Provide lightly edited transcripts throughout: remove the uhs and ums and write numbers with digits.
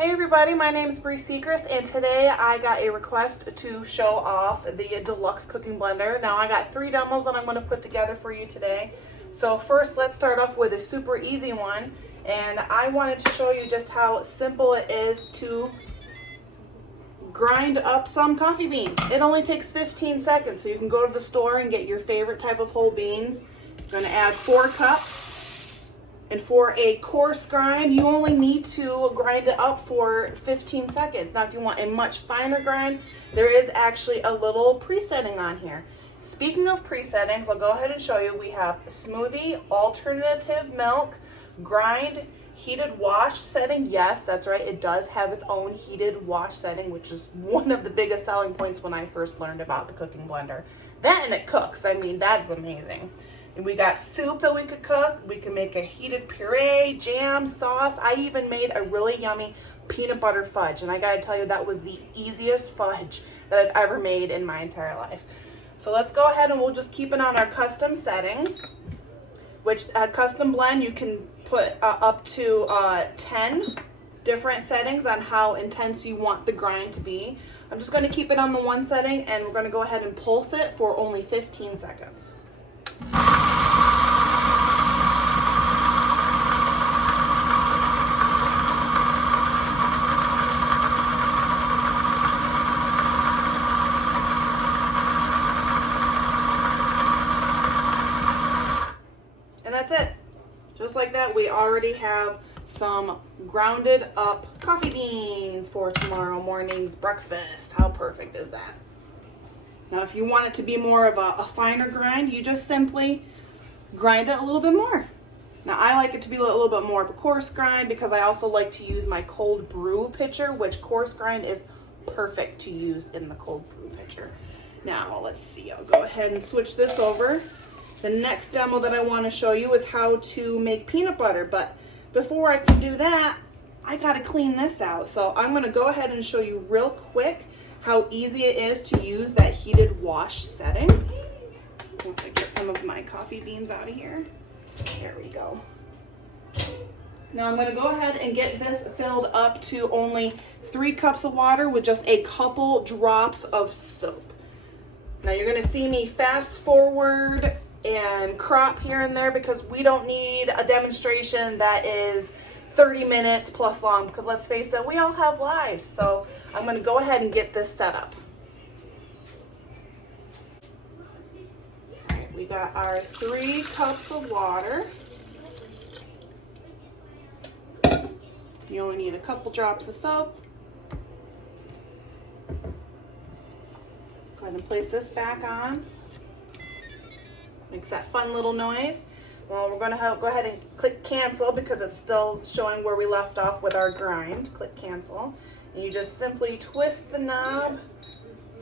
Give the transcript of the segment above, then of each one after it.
Hey everybody, my name is Bree Sechrist, and today I got a request to show off the Deluxe Cooking Blender. Now I got 3 demos that I'm going to put together for you today. So first, let's start off with a super easy one, and I wanted to show you just how simple it is to grind up some coffee beans. It only takes 15 seconds, so you can go to the store and get your favorite type of whole beans. You're going to add 4 cups. And for a coarse grind, you only need to grind it up for 15 seconds. Now, if you want a much finer grind, there is actually a little presetting on here. Speaking of presettings, I'll go ahead and show you. We have smoothie, alternative milk, grind, heated wash setting. Yes, that's right. It does have its own heated wash setting, which is one of the biggest selling points when I first learned about the cooking blender. That and it cooks. I mean, that is amazing. And we got soup that we could cook. We can make a heated puree, jam, sauce. I even made a really yummy peanut butter fudge. And I gotta tell you, that was the easiest fudge that I've ever made in my entire life. So let's go ahead and we'll just keep it on our custom setting, which custom blend, you can put up to 10 different settings on how intense you want the grind to be. I'm just gonna keep it on the one setting, and we're gonna go ahead and pulse it for only 15 seconds. And that's it. Just like that, we already have some grounded up coffee beans for tomorrow morning's breakfast. How perfect is that? Now, if you want it to be more of a finer grind, you just simply grind it a little bit more. Now, I like it to be a little bit more of a coarse grind because I also like to use my cold brew pitcher, which coarse grind is perfect to use in the cold brew pitcher. Now, let's see. I'll go ahead and switch this over. The next demo that I want to show you is how to make peanut butter. But before I can do that, I got to clean this out. So I'm going to go ahead and show you real quick how easy it is to use that heated wash setting. Once I get some of my coffee beans out of here. There we go. Now I'm going to go ahead and get this filled up to only 3 cups of water with just a couple drops of soap. Now you're going to see me fast forward and crop here and there because we don't need a demonstration that is 30 minutes plus long, because let's face it, we all have lives. So I'm going to go ahead and get this set up. All right, we got our 3 cups of water. You only need a couple drops of soap. Go ahead and place this back on. Makes that fun little noise. Well, we're going to go ahead and click cancel because it's still showing where we left off with our grind. Click cancel. And you just simply twist the knob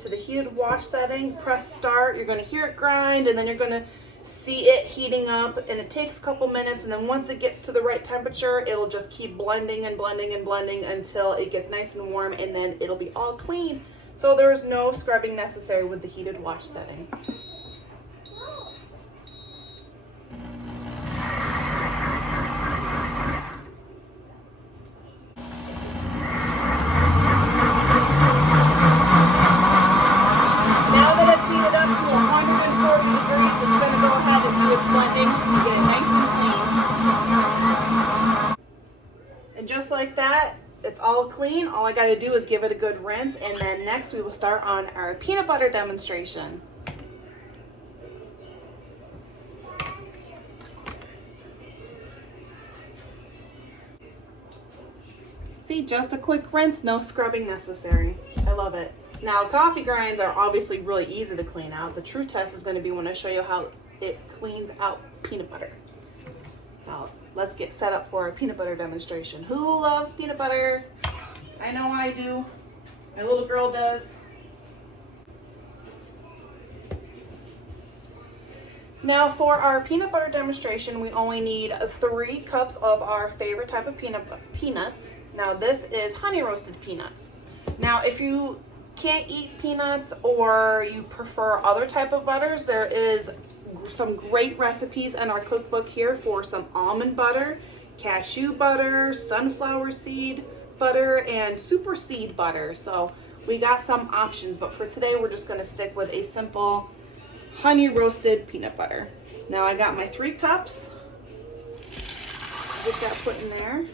to the heated wash setting, press start. You're going to hear it grind, and then you're going to see it heating up, and it takes a couple minutes, and then once it gets to the right temperature, it'll just keep blending and blending and blending until it gets nice and warm, and then it'll be all clean. So there's no scrubbing necessary with the heated wash setting. And just like that, it's all clean. All I got to do is give it a good rinse, and then next we will start on our peanut butter demonstration. See, just a quick rinse, no scrubbing necessary. I love it. Now, coffee grinds are obviously really easy to clean out. The true test is going to be when I show you how it cleans out peanut butter. Now, let's get set up for a peanut butter demonstration. Who loves peanut butter? I know I do. My little girl does. Now, for our peanut butter demonstration, we only need 3 cups of our favorite type of peanuts. Now, this is honey roasted peanuts. Now, if you can't eat peanuts or you prefer other type of butters, there is some great recipes in our cookbook here for some almond butter, cashew butter, sunflower seed, butter and super seed butter. So we got some options, but for today we're just going to stick with a simple honey roasted peanut butter. Now I got my 3 cups. Get that put in there.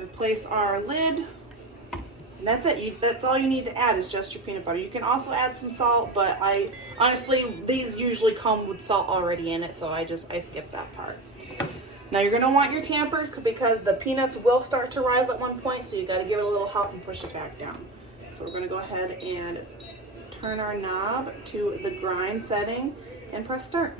Replace our lid. And that's it. That's all you need to add is just your peanut butter. You can also add some salt, but I honestly, these usually come with salt already in it, so I skip that part. Now you're gonna want your tamper because the peanuts will start to rise at one point, so you gotta give it a little help and push it back down. So we're gonna go ahead and turn our knob to the grind setting and press start.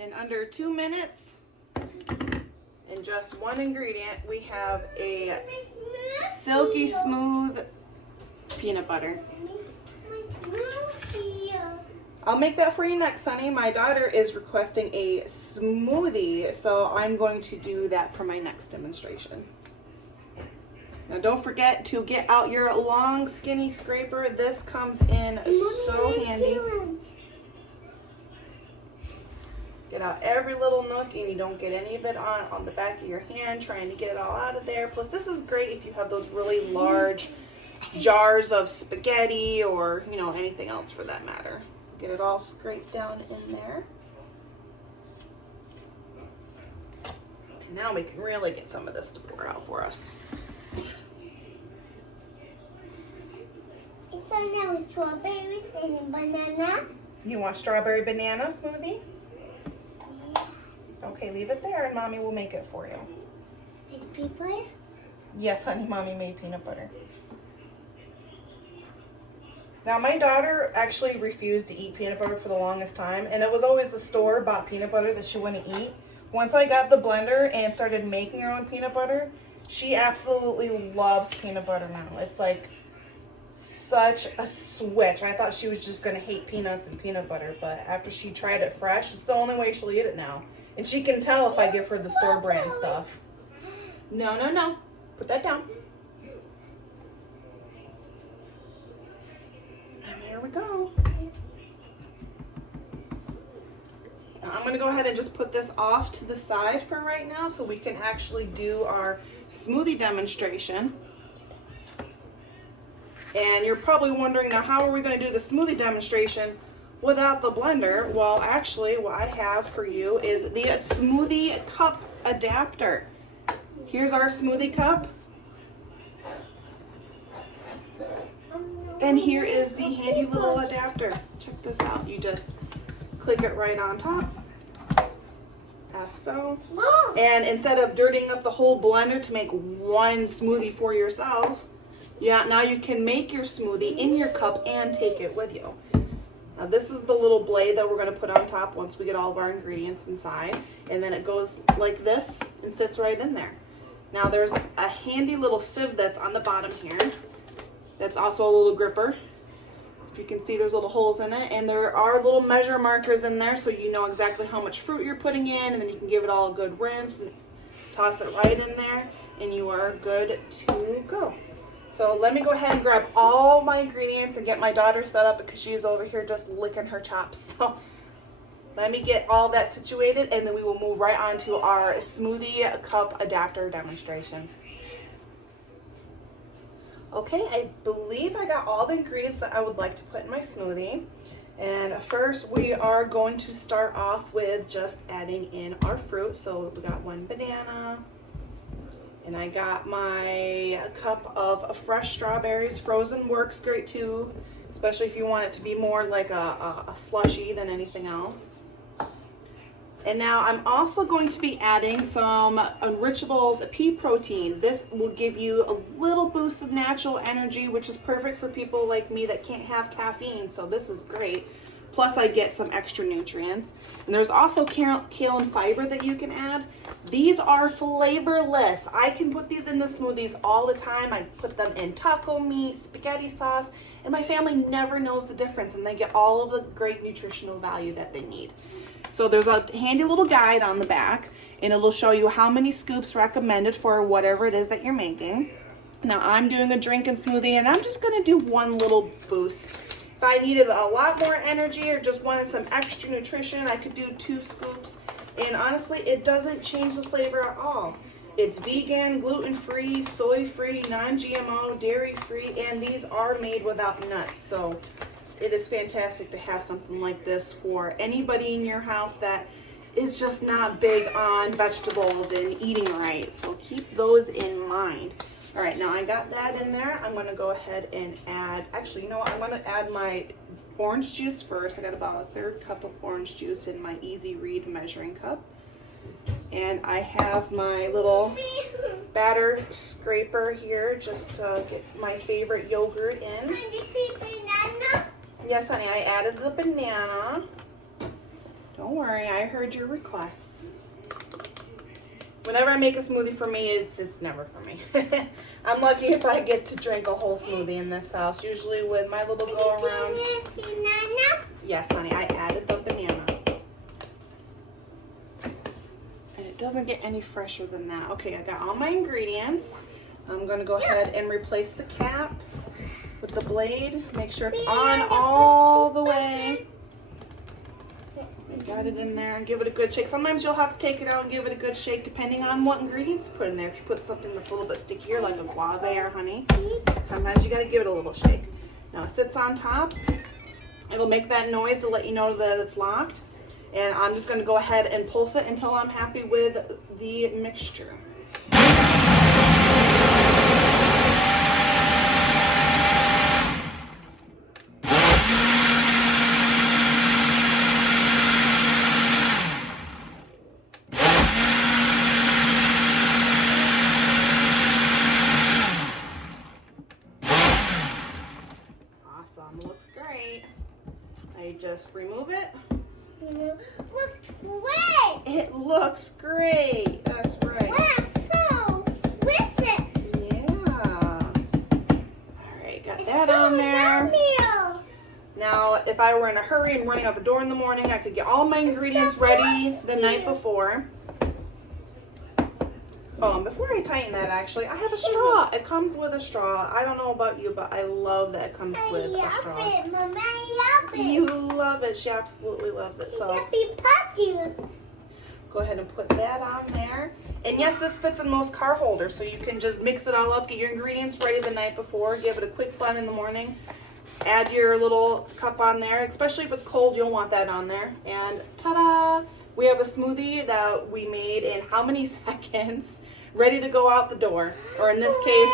In under 2 minutes, and just one ingredient, we have a silky smooth peanut butter. I'll make that for you next, honey. My daughter is requesting a smoothie, so I'm going to do that for my next demonstration. Now don't forget to get out your long skinny scraper. This comes in so handy. Get out every little nook and you don't get any of it on the back of your hand trying to get it all out of there. Plus this is great if you have those really large jars of spaghetti or, you know, anything else for that matter. Get it all scraped down in there. And now we can really get some of this to pour out for us. So now with strawberries and banana. You want strawberry banana smoothie? Yes. Okay, leave it there and mommy will make it for you. It's peanut butter? Yes, honey, mommy made peanut butter. Now my daughter actually refused to eat peanut butter for the longest time, and it was always the store-bought peanut butter that she wouldn't eat. Once I got the blender and started making her own peanut butter, she absolutely loves peanut butter now. It's like such a switch. I thought she was just gonna hate peanuts and peanut butter, but after she tried it fresh, it's the only way she'll eat it now. And she can tell if I give her the store brand stuff. No, no, no. Put that down. And there we go. Now I'm gonna go ahead and just put this off to the side for right now so we can actually do our smoothie demonstration. And you're probably wondering, now how are we going to do the smoothie demonstration without the blender? Well, actually, what I have for you is the Smoothie Cup Adapter. Here's our smoothie cup. And here is the handy little adapter. Check this out. You just click it right on top, as so. And instead of dirtying up the whole blender to make one smoothie for yourself, now you can make your smoothie in your cup and take it with you. Now this is the little blade that we're going to put on top once we get all of our ingredients inside. And then it goes like this and sits right in there. Now there's a handy little sieve that's on the bottom here. That's also a little gripper. If you can see, there's little holes in it, and there are little measure markers in there so you know exactly how much fruit you're putting in, and then you can give it all a good rinse and toss it right in there, and you are good to go. So let me go ahead and grab all my ingredients and get my daughter set up because she's over here just licking her chops. So let me get all that situated, and then we will move right on to our Smoothie Cup Adapter demonstration. Okay, I believe I got all the ingredients that I would like to put in my smoothie. And first we are going to start off with just adding in our fruit. So we got 1 banana, and I got my cup of fresh strawberries. Frozen works great too, especially if you want it to be more like a slushy than anything else. And now I'm also going to be adding some Unrichables pea protein. This will give you a little boost of natural energy, which is perfect for people like me that can't have caffeine. So this is great. Plus I get some extra nutrients. And there's also kale and fiber that you can add. These are flavorless. I can put these in the smoothies all the time. I put them in taco meat, spaghetti sauce, and my family never knows the difference, and they get all of the great nutritional value that they need. So there's a handy little guide on the back, and it'll show you how many scoops recommended for whatever it is that you're making. Now I'm doing a drinking smoothie, and I'm just gonna do 1 little boost. If I needed a lot more energy or just wanted some extra nutrition, I could do 2 scoops. And honestly, it doesn't change the flavor at all. It's vegan, gluten-free, soy-free, non-GMO, dairy-free, and these are made without nuts. So it is fantastic to have something like this for anybody in your house that is just not big on vegetables and eating right. So keep those in mind. All right, now I got that in there. I'm gonna go ahead and add, actually, you know what? I'm gonna add my orange juice first. I got about a 1/3 cup of orange juice in my Easy Read measuring cup. And I have my little batter scraper here just to get my favorite yogurt in. Yes, honey, I added the banana. Don't worry, I heard your requests. Whenever I make a smoothie for me, it's never for me. I'm lucky if I get to drink a whole smoothie in this house. Usually with my little go around. Yes, honey, I added the banana. And it doesn't get any fresher than that. Okay, I got all my ingredients. I'm gonna go ahead and replace the cap with the blade. Make sure it's on all the way. Got it in there and give it a good shake. Sometimes you'll have to take it out and give it a good shake depending on what ingredients you put in there. If you put something that's a little bit stickier like a guava or honey, sometimes you got to give it a little shake. Now it sits on top. It'll make that noise to let you know that it's locked. And I'm just going to go ahead and pulse it until I'm happy with the mixture. Looks great. I just remove it. Looks great. It looks great. That's right. Wow, so delicious. Yeah. All right, got that on there. Yummy. Now, if I were in a hurry and running out the door in the morning, I could get all my ingredients ready the night before. Oh, and before I tighten that, actually, I have a straw. It comes with a straw. I don't know about you, but I love that it comes with a straw. Mama, I love it. You love it. She absolutely loves it. So go ahead and put that on there. And yes, this fits in most car holders, so you can just mix it all up, get your ingredients ready the night before, give it a quick blend in the morning, add your little cup on there. Especially if it's cold, you'll want that on there. And ta-da! We have a smoothie that we made in how many seconds, ready to go out the door. Or in this case,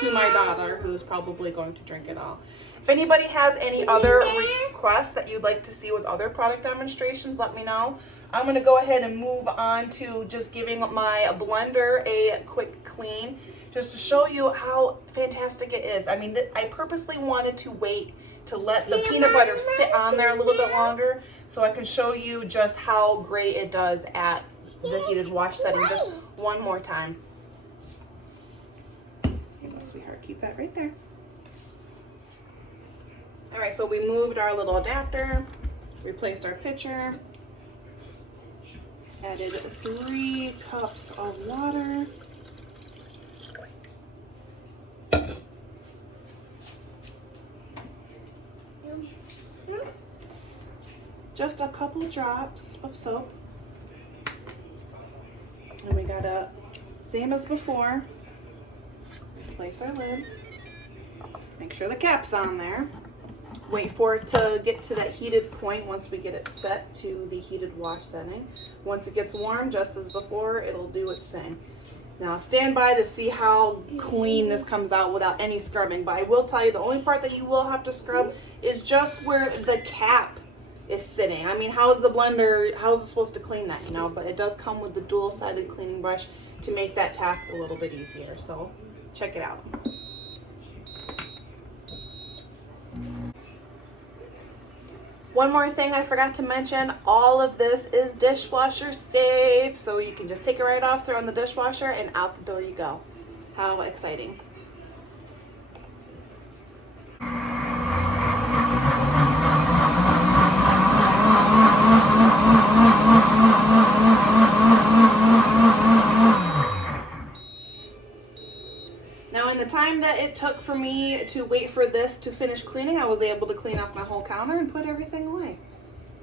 to my daughter, who's probably going to drink it all. If anybody has any other requests that you'd like to see with other product demonstrations, let me know. I'm going to go ahead and move on to just giving my blender a quick clean, just to show you how fantastic it is. I mean, I purposely wanted to wait to let the peanut butter sit on there a little bit longer so I can show you just how great it does at the heated wash setting. Just one more time. sweetheart. Keep that right there. All right, so we moved our little adapter, replaced our pitcher, added 3 cups of water. Just a couple drops of soap. And we gotta, same as before, replace our lid. Make sure the cap's on there. Wait for it to get to that heated point once we get it set to the heated wash setting. Once it gets warm, just as before, it'll do its thing. Now stand by to see how clean this comes out without any scrubbing. But I will tell you, the only part that you will have to scrub is just where the cap is sitting. I mean, how is the blender, how is it supposed to clean that, you know? But it does come with the dual-sided cleaning brush to make that task a little bit easier. So check it out. One more thing I forgot to mention, all of this is dishwasher safe, so you can just take it right off, throw it in the dishwasher, and out the door you go. How exciting. Now, in the time that it took for me to wait for this to finish cleaning, I was able to clean off my whole counter and put everything away.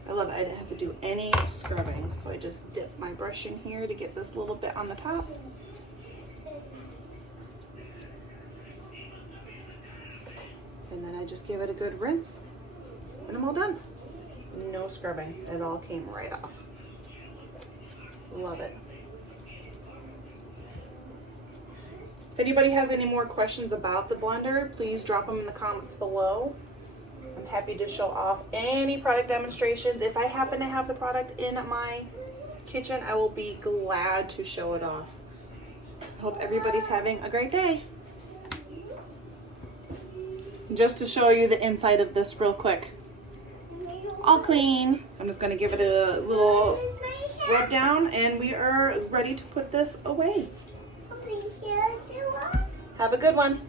I love it. I didn't have to do any scrubbing. So I just dip my brush in here to get this little bit on the top. And then I just give it a good rinse and I'm all done. No scrubbing. It all came right off. Love it. If anybody has any more questions about the blender, please drop them in the comments below. I'm happy to show off any product demonstrations. If I happen to have the product in my kitchen, I will be glad to show it off. I hope everybody's having a great day. Just to show you the inside of this real quick. All clean. I'm just going to give it a little rub down and we are ready to put this away. Have a good one.